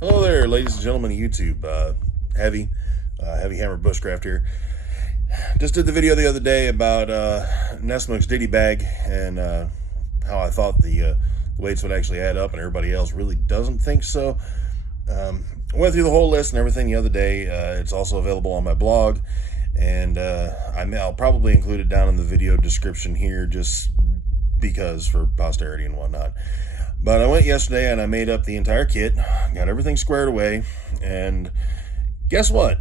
Hello there, ladies and gentlemen of YouTube. Heavy Hammer Bushcraft here. Just did the video the other day about Nessmuk's ditty-bag and how I thought the weights would actually add up, and everybody else really doesn't think so. Went through the whole list and everything the other day. It's also available on my blog, and I'll probably include it down in the video description here just because for posterity and whatnot. But I went yesterday and I made up the entire kit, got everything squared away, and guess what?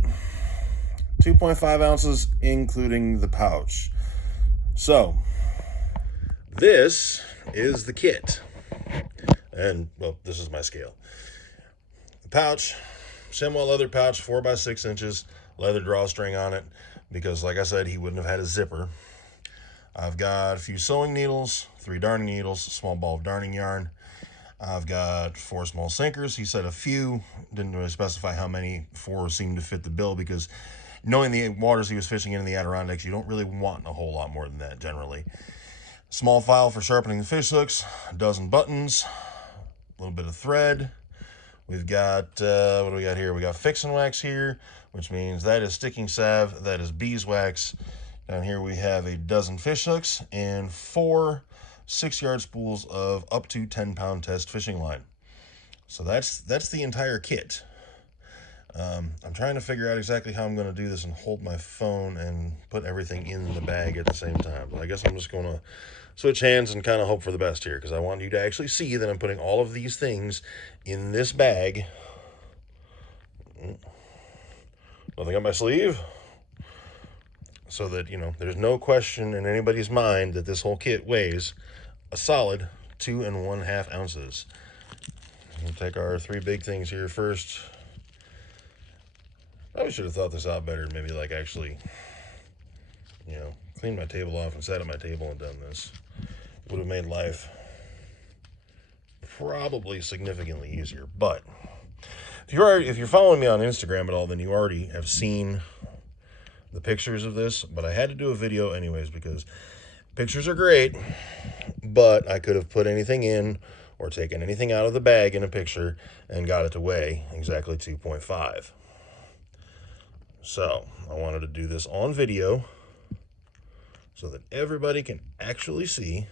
2.5 ounces, including the pouch. So, this is the kit. And, well, this is my scale. The pouch, chamois leather pouch, 4 by 6 inches, leather drawstring on it, because like I said, he wouldn't have had a zipper. I've got a few sewing needles, 3 darning needles, a small ball of darning yarn. I've got 4 small sinkers. He said a few, didn't really specify how many. 4 seemed to fit the bill because knowing the waters he was fishing in the Adirondacks, you don't really want a whole lot more than that generally. Small file for sharpening the fish hooks, a dozen buttons, a little bit of thread. We've got, what do we got here? We got fixin' wax here, which means that is sticking salve, that is beeswax. Down here we have a dozen fish hooks and 4 6-yard spools of up to 10-pound test fishing line. So that's the entire kit. I'm trying to figure out exactly how I'm going to do this and hold my phone and put everything in the bag at the same time. But I guess I'm just going to switch hands and kind of hope for the best here, because I want you to actually see that I'm putting all of these things in this bag. Nothing on my sleeve. So that, you know, there's no question in anybody's mind that this whole kit weighs a solid 2 1/2 ounces. We'll take our 3 big things here first. Probably should have thought this out better, maybe like actually, you know, clean my table off and sat at my table and done this. It would have made life probably significantly easier. But if you're following me on Instagram at all, then you already have seen the pictures of this, but I had to do a video anyways because pictures are great, but I could have put anything in or taken anything out of the bag in a picture and got it to weigh exactly 2.5. So I wanted to do this on video so that everybody can actually see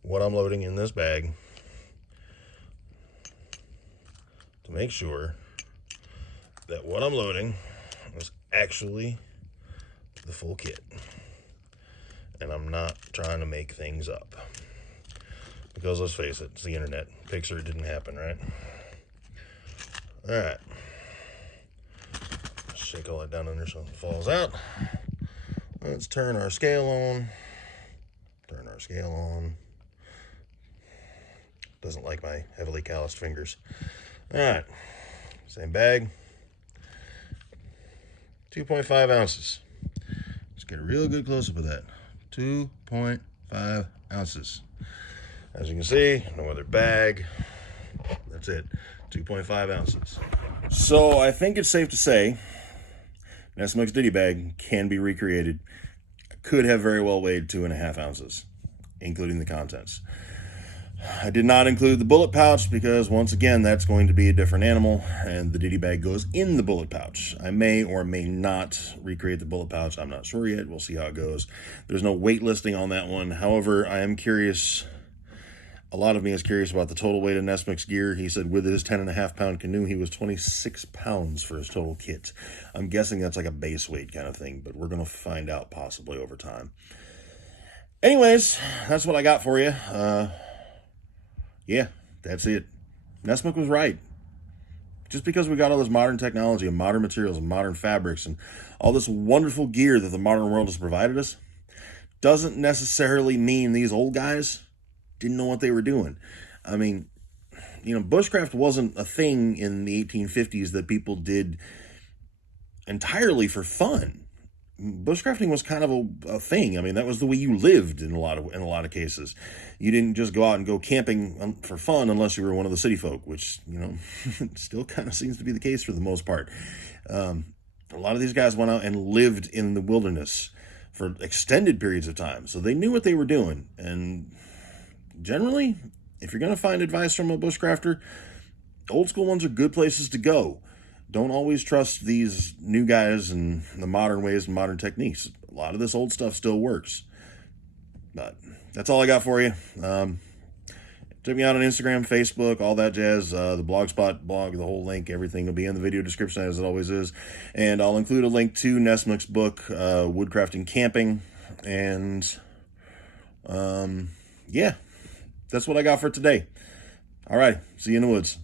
what I'm loading in this bag to make sure that what I'm loading is actually the full kit, and I'm not trying to make things up, because let's face it, it's the internet. Picture it didn't happen, right? All right, shake all that down under so it falls out. Let's turn our scale on. Doesn't like my heavily calloused fingers. All right, same bag, 2.5 ounces. Let's get a real good close-up of that. 2.5 ounces. As you can see, no other bag. That's it, 2.5 ounces. So I think it's safe to say Nessmuk's ditty bag can be recreated. Could have very well weighed 2.5 ounces, including the contents. I did not include the bullet pouch because, once again, that's going to be a different animal, and the ditty bag goes in the bullet pouch. I may or may not recreate the bullet pouch. I'm not sure yet. We'll see how it goes. There's no weight listing on that one. However, I am curious. A lot of me is curious about the total weight of Nessmuk's gear. He said with his 10.5-pound canoe, he was 26 pounds for his total kit. I'm guessing that's like a base weight kind of thing, but we're going to find out possibly over time. Anyways, that's what I got for you. Yeah, that's it. Nessmuk was right. Just because we got all this modern technology and modern materials and modern fabrics and all this wonderful gear that the modern world has provided us doesn't necessarily mean these old guys didn't know what they were doing. I mean, you know, bushcraft wasn't a thing in the 1850s that people did entirely for fun. Bushcrafting was kind of a thing. I mean, that was the way you lived in a lot of cases. You didn't just go out and go camping for fun unless you were one of the city folk, which, you know, still kind of seems to be the case for the most part. A lot of these guys went out and lived in the wilderness for extended periods of time, so they knew what they were doing. And generally, if you're going to find advice from a bushcrafter, old school ones are good places to go. Don't always trust these new guys and the modern ways and modern techniques. A lot of this old stuff still works. But that's all I got for you. Check me out on Instagram, Facebook, all that jazz. The Blogspot blog, the whole link, everything will be in the video description as it always is. And I'll include a link to Nessmuk's book, Woodcraft and Camping. And yeah, that's what I got for today. All right, see you in the woods.